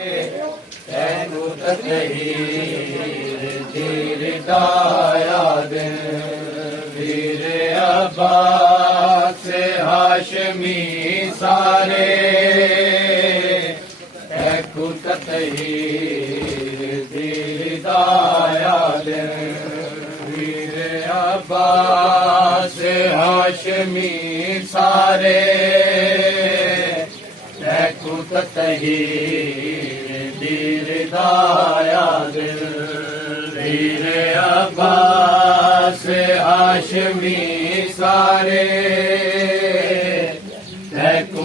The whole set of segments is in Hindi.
तैनू धीर दाया दिन वीर अब्बास हाशमी सारे तैनू धीर दाया दिन वीर अब्बास हाशमी सारे तैनू दीर दाया दिल वीर अब्बास हाशमी सारे तैनू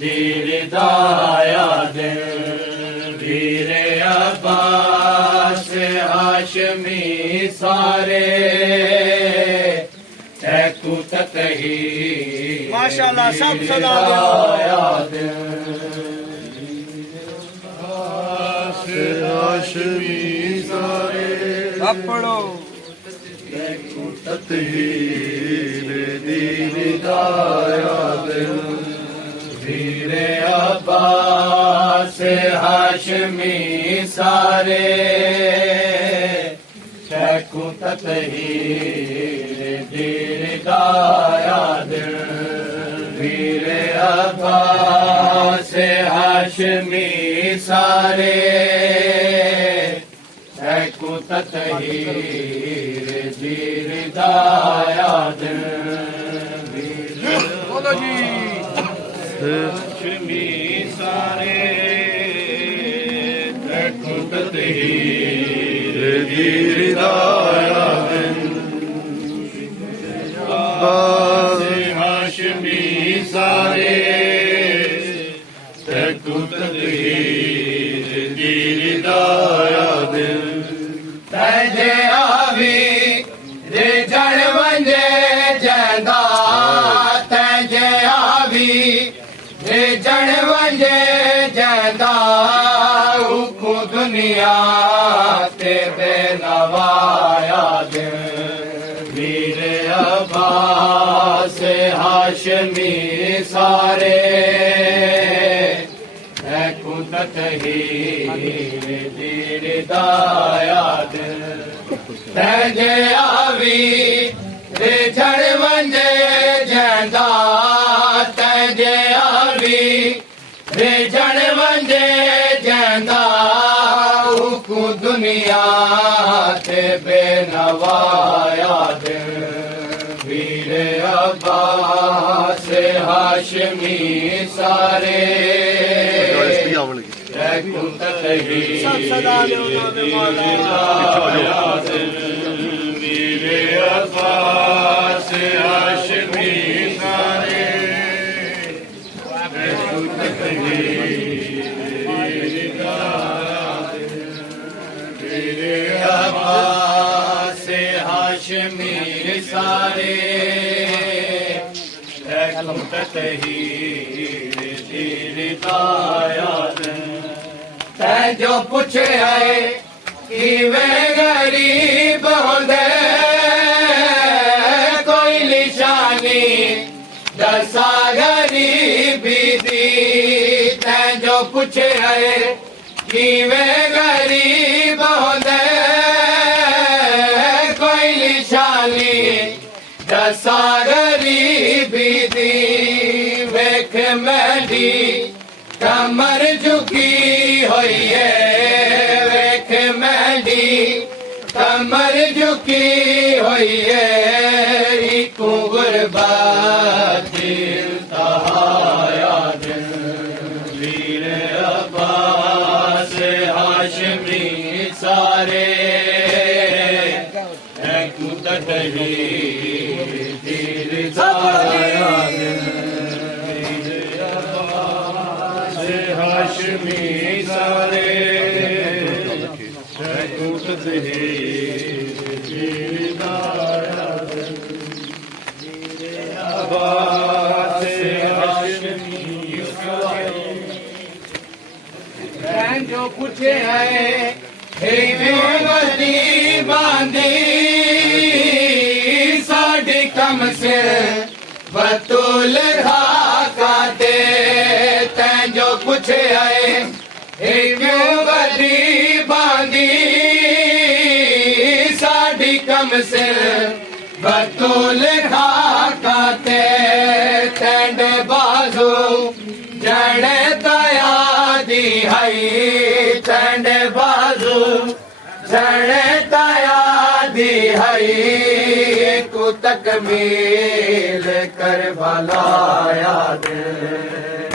दीर दाया दिल वीर अब्बास हाशमी सारे तैनू माशाअल्लाह सब सदा हाशमी सारे पढ़ो तहीर दीर दाया दिल वीर अब्बास हाशमी सारे तैनू तहीर दीर दाया दिल वीर अब्बास हाशमी सारे तैनू दीर दाया दिल बोलो जी हाशमी सारे तैनू दीर दाया दिल अब्बास हाशमी सारे तैनू दीर दाया दिल तैजे आवी रे जण वंजे जंदा तैजे आवी रे जण वंजे जंदा उखू दुनिया ते बेनवाया दिल वीर अब्बास हाशमी सारे तैनू दीर दाया दिल तैजे आवी रे जण वंजे जंदा तैजे आवी रे जण वंजे जंदा उकू दुनिया ते बेनवाया दिल वीर अब्बास हाशमी सारे तैनू सब सदा वीर अब्बास हाशमी सारे तैनू वीर अब्बास हाशमी सारे तैनू दीर दाया दिल तै जो पुछे आए कि वे गरीब होंदे कोई निशानी दसा गरीबी दी तै जो पुछे आए कि वे गरीब होंदे कोई निशानी दसा गरीबी दी वेख मैडी कमर झुकी हुई है वेख मैडी कमर झुकी हुई है इको गुरबात तहाया दिल वीर अब्बास हाशमी सारे तैनू दीर दाया दिल हाशमी सारे तैनू दीर दाया दिल अब्बास हाशमी सारे जो पूछे है गली बांधी साड़ी कम से बतूल खाका दे तैं जो कुछ ਪੁੱਛਿਆ ਏ ਕਿਉਂ ਵਦੀ ਬਾਂਦੀ ਸਾਡੀ ਕਮ ਸਿਰ ਬਤੂਲ ਖਾਕਾ ਤੇ ਟੰਡ ਬਾਜ਼ੂ ਜਣੇ ਤਾਇਆ ਦੀ ਹਈ ਟੰਡ ਬਾਜ਼ੂ ਜਣੇ ਤਾਇਆ ਦੀ ਹਈ ਕੋ ਤਕਮੀਲ ਕਰਬਲਾ ਯਾਦ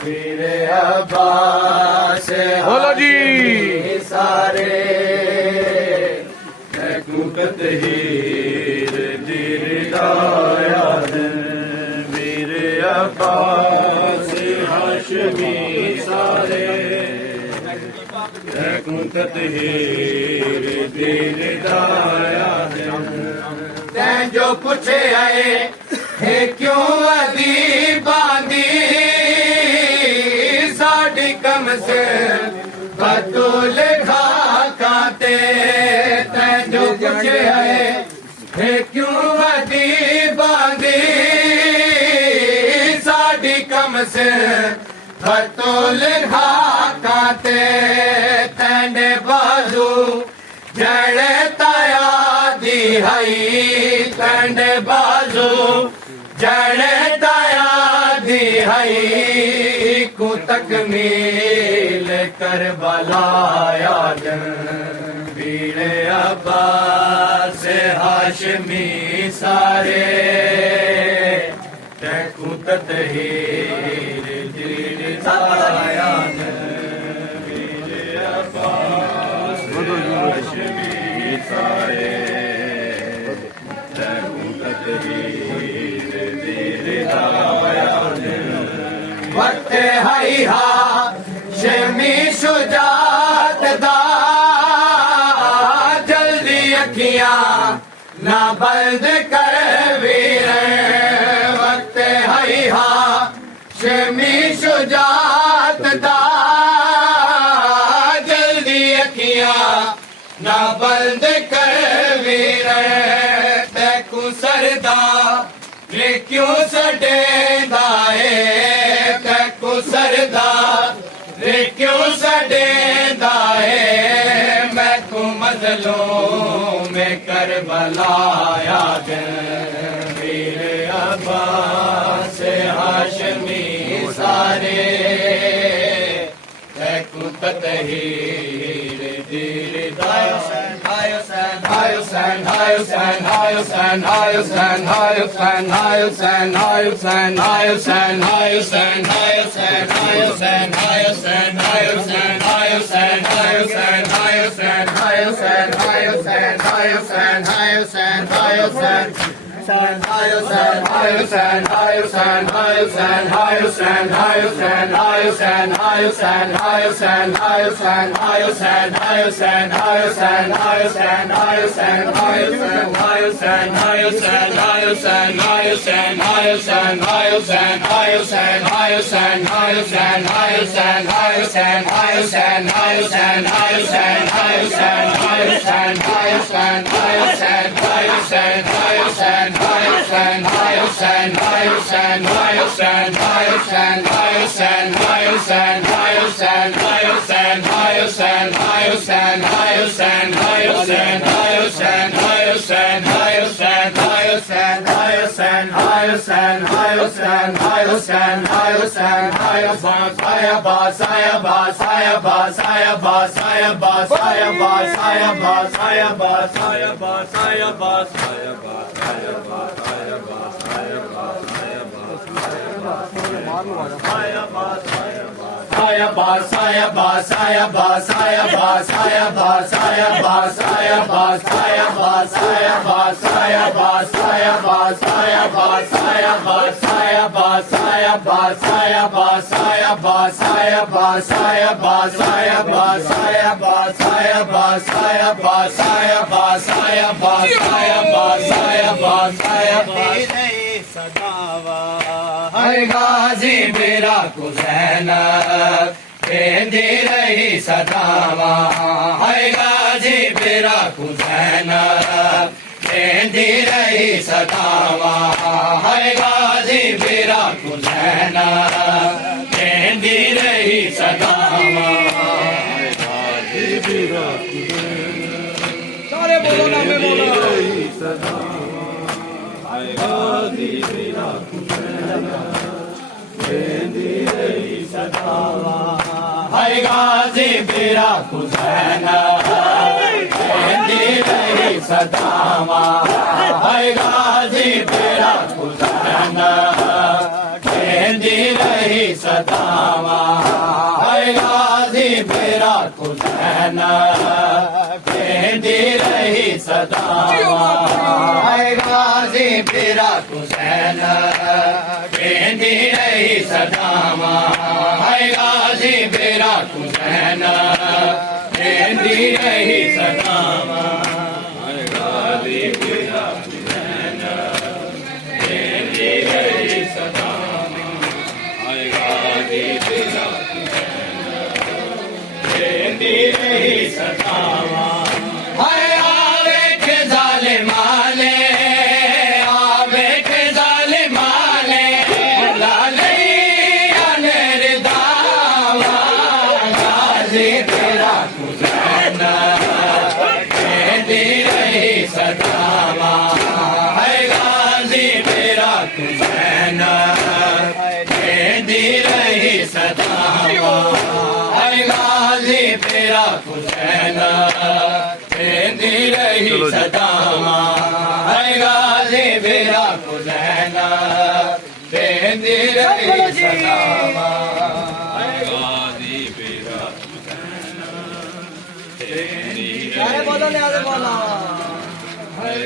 ਵੀਰ अब्बास बोलो जी। सारे कुकत हीर दीदार वीर अब्बास हाशमी सारे कुकत हीर दीदार तैं जो पूछे आए है क्यों अदी बांदी साड़ी कम से बतूल खाका ते तैं जो पूछे है क्यों अदी बांदी साड़ी कम से बतूल खाका ते तैंडे बाजू जड़े ताया दी हई तैंडे बाजू जड़े ताया दी हई को तकमील करबला याद वीर अब्बास हाशमी सारे तैकू ततहीर दीदार याद वीर अब्बास हाशमी सारे तैकू ततहीर दीदार याद वक्त हई हा शमी शुजात दा जल्दी अखियां ना बंद कर वीर वक्त हई हा शमी शुजात दा जल्दी अखियां ना बंद कर वीर तैकू सरदा रे क्यों सडेंदा है तैकू सरदा रे क्यों सडेंदा है मैं को मजलूम में करबला याद वीर अब्बास हाशमी सारे तैकू ततहीर दीदार हर गाजी मेरा कुसैन देंदी रही सदावा हर गाजी मेरा कुसैन देंदी रही सदावा हर गाजी मेरा कुसैन देंदी रही सदा मेरा हुसैन सारे बोलो नामे बोलो रही सदा हाय गाजी मेरा हुसैन मेहंदी रही सदा हाय गाजी मेरा हुसैन मेहंदी रही सदावा हाय गाजी मेरा हुसैन मेहंदी रही सदावा हाय गाजी मेरा हुसैन मेहंदी रही सदावा हाय गाजी मेरा हुसैन मेहंदी रही सदावा हाय गाजी मेरा हुसैन मेहंदी रही सदावा हाय गाजी मेरा हुसैन मेहंदी रही सदावा हाय गाजी मेरा मेहंदी रही सदावा हाय आवे के जालिमाने आवे के जालिमाने लालिया मेरे दावा गाजी तेरा हुसैन मेहंदी रही सदावा हाय गाजी मेरा हुसैन मेहंदी रही सदावा हाय गाजी मेरा हुसैन मेहंदी रही सदावा हाय गाजी मेरा हुसैन मेहंदी रही सदावा हाय गाजी मेरा सारे बोलो नामे बोलो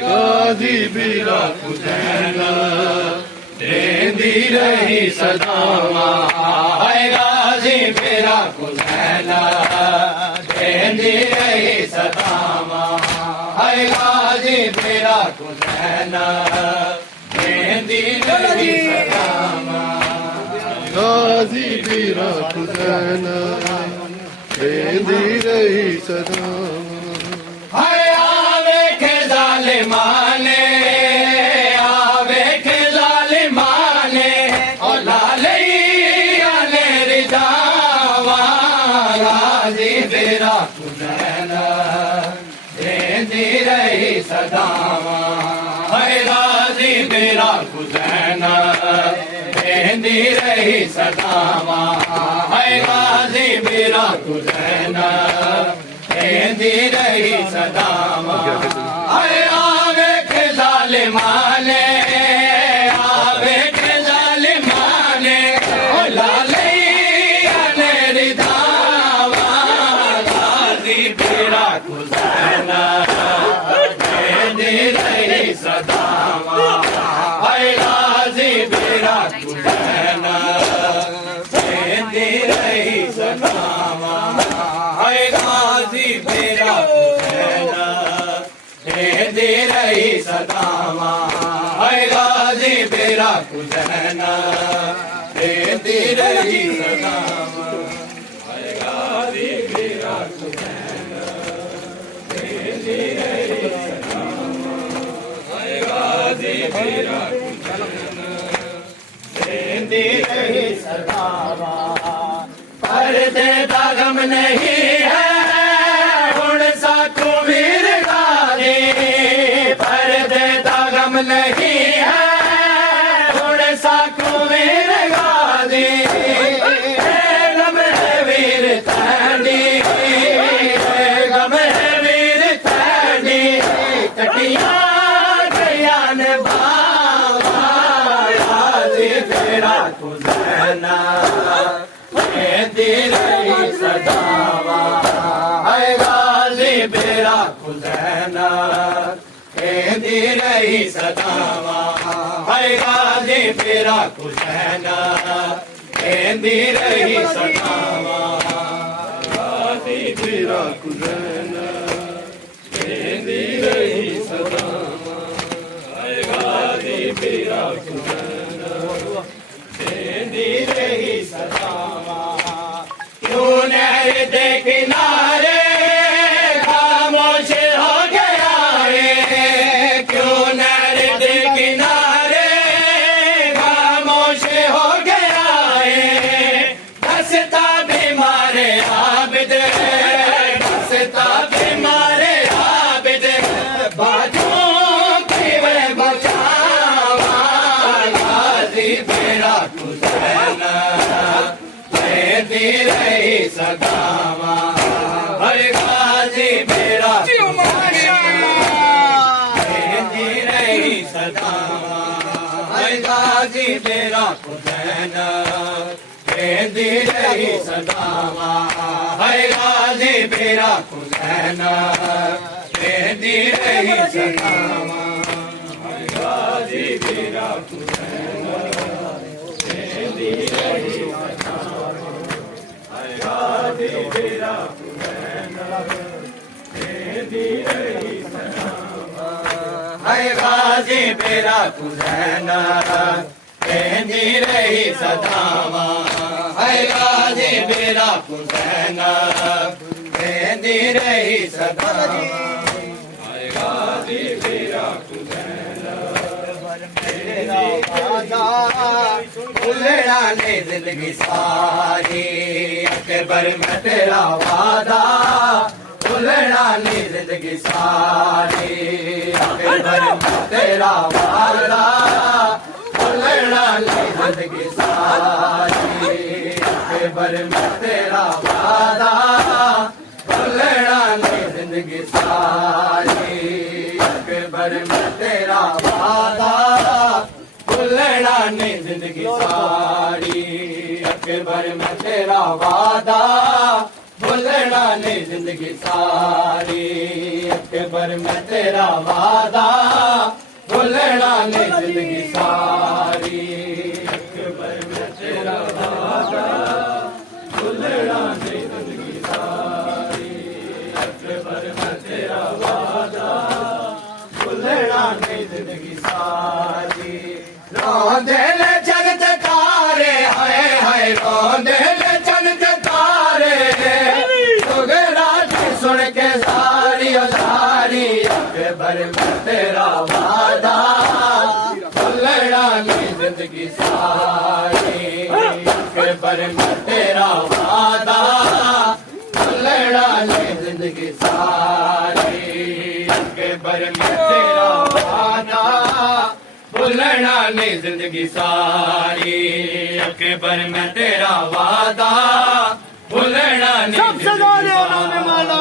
गाजी मेरा हुसैन मेहंदी रही सदावा हाय गाजी मेरा हुसैन मेहंदी रही सदावा हाय गाजी मेरा हुसैन मेहंदी रही सदावा गाजी मेरा हुसैन मेहंदी रही सदा हाय आवे के जालिमाने आवे के जालिमाने और लालिया ने रिदावा गाजी मेरा हुसैन मेहंदी रही सदावा हाय गाजी मेरा हुसैन मेहंदी रही सदावा हाय गाजी मेरा हुसैन मेहंदी रही सदावा हाय आवे के जालिमाने आवे के जालिमाने ओ लालिया ने रिदावा गाजी मेरा हुसैन मेहंदी रही सदावा हाय गाजी मेरा हुसैन मेहंदी रही सदावा हाय गाजी मेरा हुसैन मेहंदी रही सदावा हाय गाजी मेरा हुसैन मेहंदी रही सदावा हाय गाजी मेरा हुसैन मेहंदी रही सदावा हाय गाजी मेरा हुसैन मेहंदी रही सदावा पर्दे दा गम नहीं है हुण साथों वीर गाने पर्दे दा गम नहीं है हुण साथों वीर गाने गम है वीर तैनी गम है वीर तैनी कटिया गया ने बाबा गाजी तेरा हुसैन मेहंदी रही सदावा हाय गाजी मेरा हुसैन मेहंदी रही सदावा हाय गाजी मेरा हुसैन मेहंदी रही सदावा गाजी मेरा हुसैन मेहंदी रही सदावा हाय गाजी मेरा हुसैन मेहंदी रही सदावा क्यों नहर दे किनारे खामोश हो गया रे क्यों नहर दे किनारे खामोश हो गया रे हंसता बीमार आबिद हंसता रही सदावा हर गाजी मेरा मेहंदी रही सदावा हर गाजी मेरा हुसैन मेहंदी रही सदावा हर गाजी मेरा हुसैन मेहंदी रही सदावा हर गाजी मेरा हुसैन मेहंदी रही सदावा हर गाजी मेरा हुसैन मेहंदी रही सदावा हर गाजी मेरा हुसैन मेहंदी रही सदावा हर गाजी मेरा हुसैन मेहंदी रही सदावा हर गाजी मेरा हुसैन भूलना नहीं जिंदगी सारी अकबर में तेरा वादा भूलना नहीं जिंदगी सारी अकबर में तेरा वादा भूलना नहीं जिंदगी सारी अकबर में तेरा वादा भूलना नहीं जिंदगी सारी अकबर में तेरा वादा भूलना नहीं जिंदगी सारी अकबर में तेरा वादा भूलना नहीं जिंदगी सारी अकबर में तेरा वादा भूलना नहीं जिंदगी सारी अकबर में तेरा वादा भूलना नहीं जिंदगी सारी अकबर में तेरा वादा भूलना नहीं जिंदगी सारी रोंदे ले जगत तारे हाय हाय रोंदे ले जगत तारे सुगरा सुन के सारी सारी अकबर में तेरा वादा भूलना नहीं जिंदगी सारी अकबर में तेरा वादा भूलना नहीं जिंदगी सारी अकबर में तेरा वादा भूलना नहीं जिंदगी सारी अकबर में तेरा वादा भूलना नहीं सबसे ज्यादा उन्होंने माना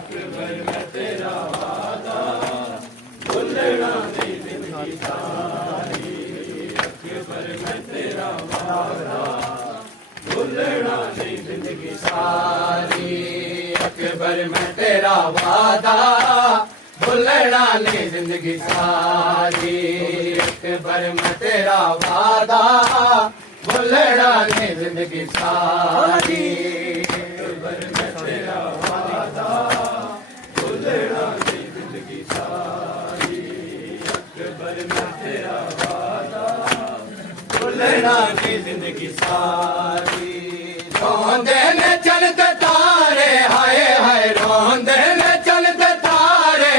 अकबर में तेरा वादा भूलना नहीं जिंदगी सारी अकबर में तेरा वादा भूलना नहीं जिंदगी सारी अकबर में तेरा वादा भूलना नहीं जिंदगी सारी अकबर में तेरा वादा भूलना नहीं जिंदगी सारी अकबर में तेरा वादा भूलना नहीं जिंदगी सारी अकबर में तेरा वादा भूलना नहीं जिंदगी सारी रोंदे ने चलते तारे हाय हाय रोंदे ने चलते तारे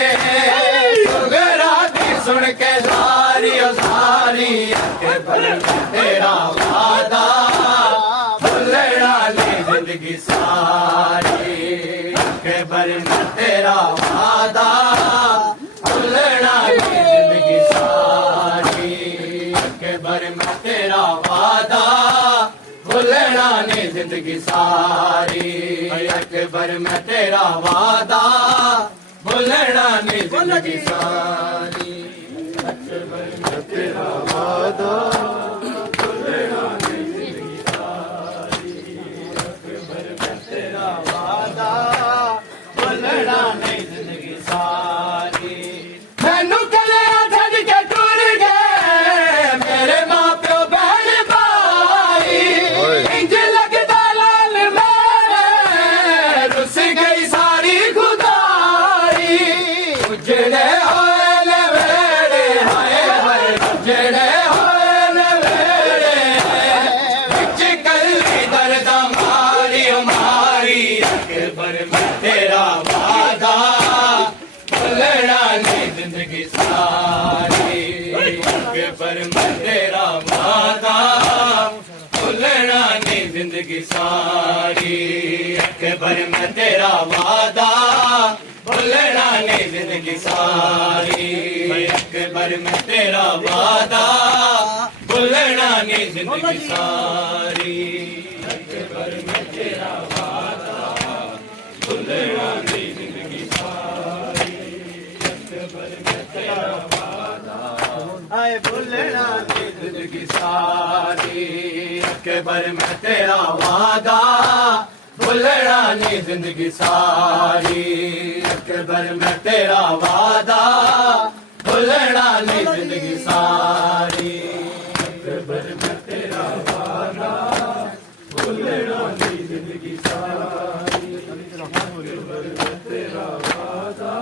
सुगरा दी सुन के सारी सारी अकबर में तेरा वादा भूलना नहीं जिंदगी सारी अकबर में तेरा वादा भूलना नहीं जिंदगी सारी अकबर में तेरा वादा भूलना नहीं जिंदगी सारी अकबर में तेरा वादा भूलना नहीं जिंदगी सारी अकबर में तेरा वादा भूलना नहीं जिंदगी सारी अकबर में तेरा वादा भूलना नहीं जिंदगी सारी मैनू कले छड़ के टुर गए मेरे मां प्यो बहन भाई इंज लगदा लाल मेरे रुस गई सारी खुदाई उजड़े होए ने वेड़े हाय हाय उजड़े होए ने वेड़े बिच कली दर्द मारी मारी अकबर में तेरा वादा भूलना नहीं जिंदगी सारी अकबर में तेरा वादा भूलना नहीं जिंदगी सारी अकबर में तेरा वादा भूलना नहीं जिंदगी सारी अकबर में तेरा वादा भूलना नहीं जिंदगी सारी अकबर में तेरा सारी अकबर मैं तेरा वादा भुलना नहीं जिंदगी सारी अकबर मैं तेरा वादा भुलना नहीं जिंदगी सारी अकबर मैं तेरा वादा भुलना नहीं जिंदगी सारी अकबर मैं तेरा वादा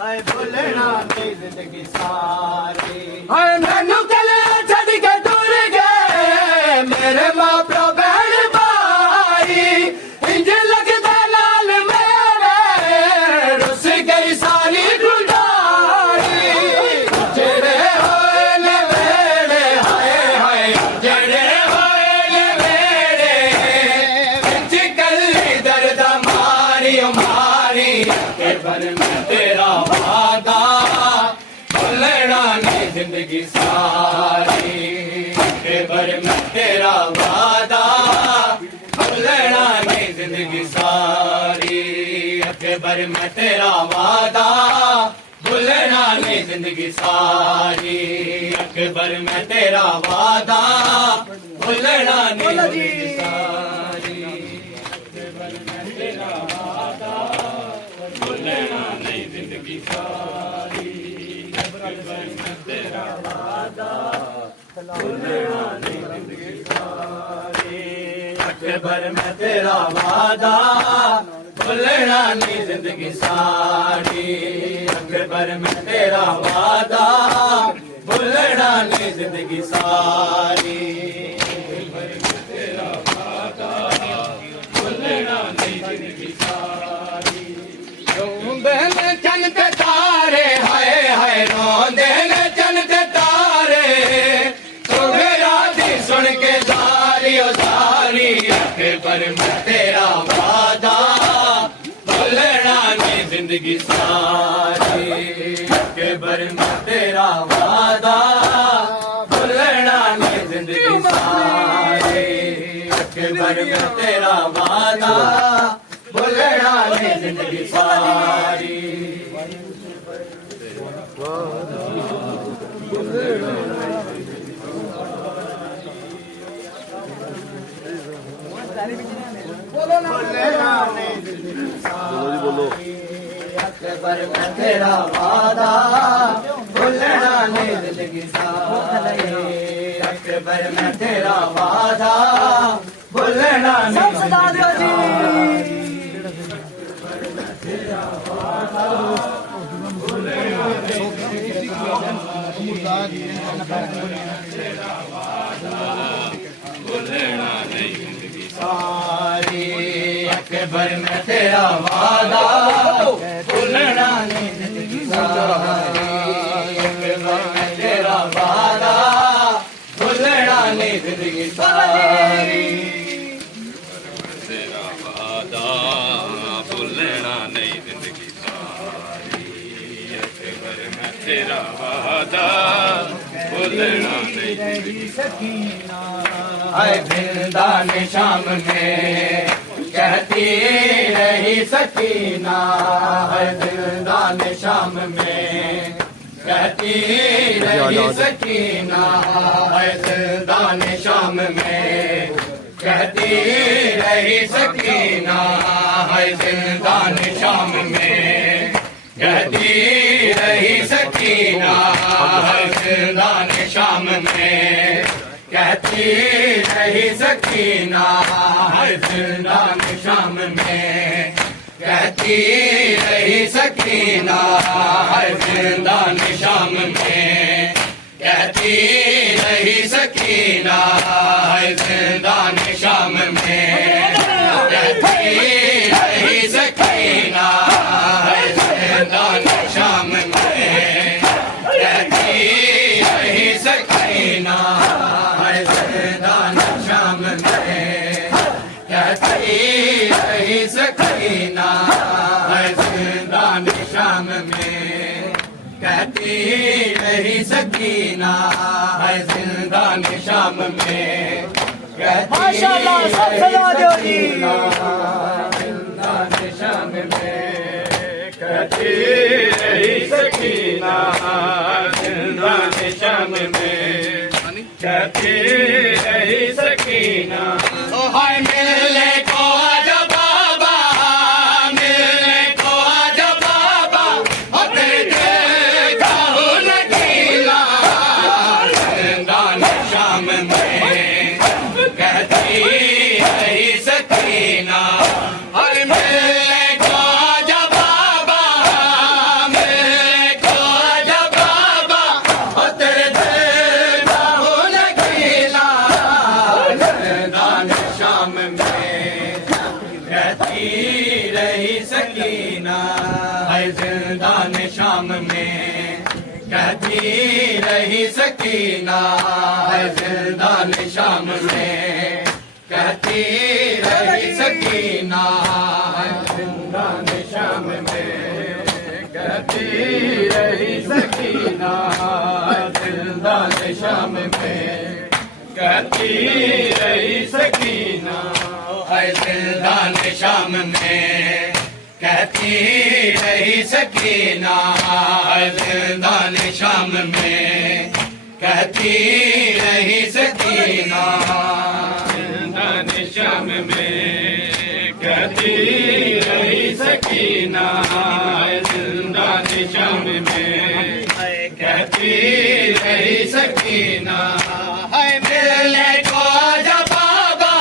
हाय भुलना नहीं जिंदगी सारी हाय मैनू कले छड़ के दूर गए मेरे मां प्यो बहन भाई इंज लगदा लाल मेरे रुस गई सारी गुलारी जेड़े होए ने वेड़े हाय हाय जेड़े होए ने वेड़े इंज कल्ली दर्द मारी मारी अकबर मैं तेरा वादा भुलना नहीं जिंदगी सारी अकबर मैं तेरा वादा भुलना नहीं जिंदगी सारी अकबर मैं तेरा वादा भुलना नहीं जिंदगी सारी अकबर मैं तेरा वादा भुलना नहीं जिंदगी सारी अकबर मैं तेरा वादा भुलना नहीं जिंदगी सारी अकबर मैं तेरा वादा भुलना नहीं जिंदगी सारी अकबर मैं तेरा वादा भुलना नहीं जिंदगी सारी अकबर मैं तेरा वादा भुलना नहीं जिंदगी सारी अकबर मैं तेरा वादा भुलना नहीं जिंदगी सारी रोंदे ने चन ते तारे हाय हाय रोंदे ने चन ते तारे सुबेरा दी सुन के जारी ओ जारी अकबर मैं तेरा वादा भुलना नहीं जिंदगी सारी अकबर मैं तेरा वादा भुलना नहीं जिंदगी सारी अकबर मैं तेरा वादा भुलना नहीं जिंदगी सारी अकबर मैं तेरा वादा भुलना नहीं जिंदगी सारी अकबर मैं तेरा वादा भुलना नहीं सारी अकबर मैं तेरा वादा भुलना नहीं जिंदगी सारी अकबर मैं तेरा वादा भुलना नहीं जिंदगी सारी तेरा वादा भुलना नहीं जिंदगी सारी अकबर मैं तेरा वादा भुलना नहीं जिंदगी सकीना आए जिंदान शाम में कहती रही सकीना है जिंदान शाम में कहती रही सकीना है जिंदान शाम में कहती रही सकीना है जिंदान शाम में कहती रही सकीना है जिंदान शाम में कहती रही सकीना है जिंदान शाम में कहती रही सकीना है जिंदान शाम में कहती रही सकीना है जिंदान शाम में कहती रही सकीना है जिंदान शाम में कहती रही सकीना है जिंदान शाम में कहती रही सकीना है जिंदान शाम में कहती रही सकीना है जिंदान शाम में माशाल्लाह सब सलाम दो जी जिंदान शाम में कहती रही सकीना जिंदान शाम में कहती रही सकीना। हाय मिलने को आजा बाबा, मिलने को आजा बाबा, और तेरे दिल का हूँ नगीना। जिंदान शाम में कहती रही सकीना। हाय मिलने को आजा बाबा, मिलने को आजा बाबा, और तेरे दिल का हूँ नगीना। जिंदान शाम में कहती रही सकीना। है जिंदान शाम में कहती रही सकीना। है जिंदान शाम में कहती रही सकीना। है जिंदान शाम में कहती रही सकीना। है जिंदान शाम में कहती रही सकीना। है जिंदान शाम में कहती रही सकीना। है जिंदान शाम में कहती रही सकीना। जिंदान शाम में कहती रही सकीना। जिंदान शाम में कहती रही सकीना। हाय मिलने को आजा बाबा,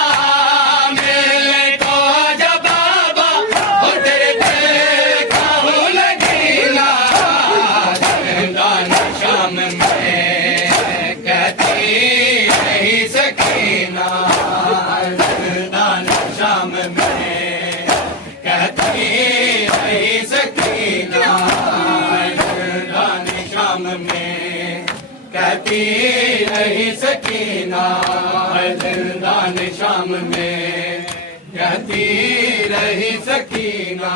मिलने को आजा बाबा, और तेरे दिल का हूँ नगीना। जिंदान शाम में कहती रही सकीना। जिंदान शाम में कहती रही सकीना। जिंदान शाम में कहती रही सकीना। जिंदान शाम में कहती रही सकीना।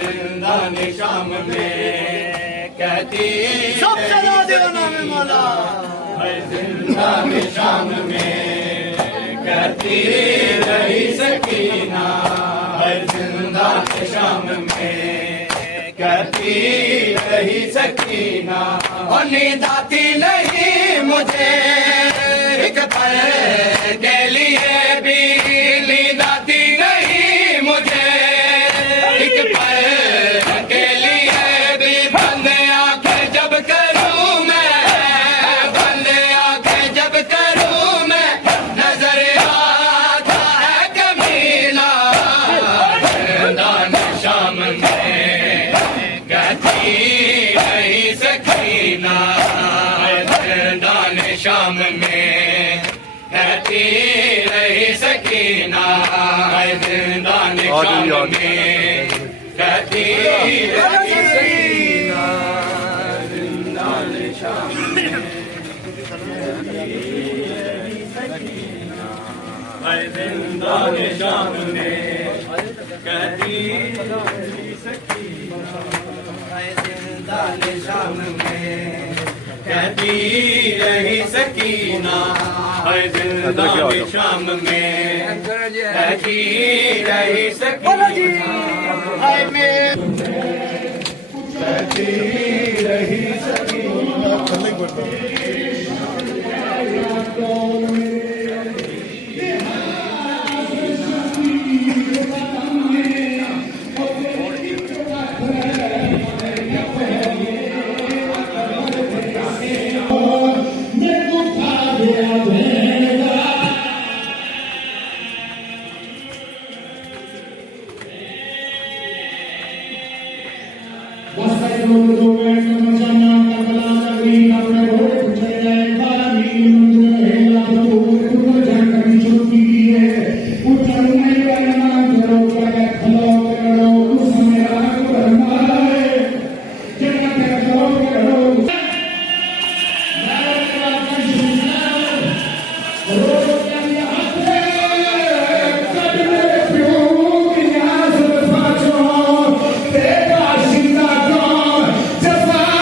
जिंदान शाम में कहती सब चला देगा नाम मौला। जिंदान शाम में कहती रही सकीना। जिंदान शाम में कहती रही सकीना। और नींद आती नहीं मुझे एक पल के लिए भी, नींद आती नहीं मुझे एक पल के लिए भी। बंद आंखें जब करूं मैं, बंद आंखें जब करूं मैं, नजर आता है कमीना। जिंदान शाम में कहती रही सकीना। जिंदान शाम में कहती रही सकीना। जिंदान शाम में कहती रही सकीना। जिंदान शाम में जिंदान शाम में कहती रही सकीना। जिंदान शाम में कहती रही सकीना। जिंदान शाम में कहती रही सकीना। कहती रही सकीना। Jafar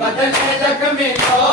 बदले जख्मी को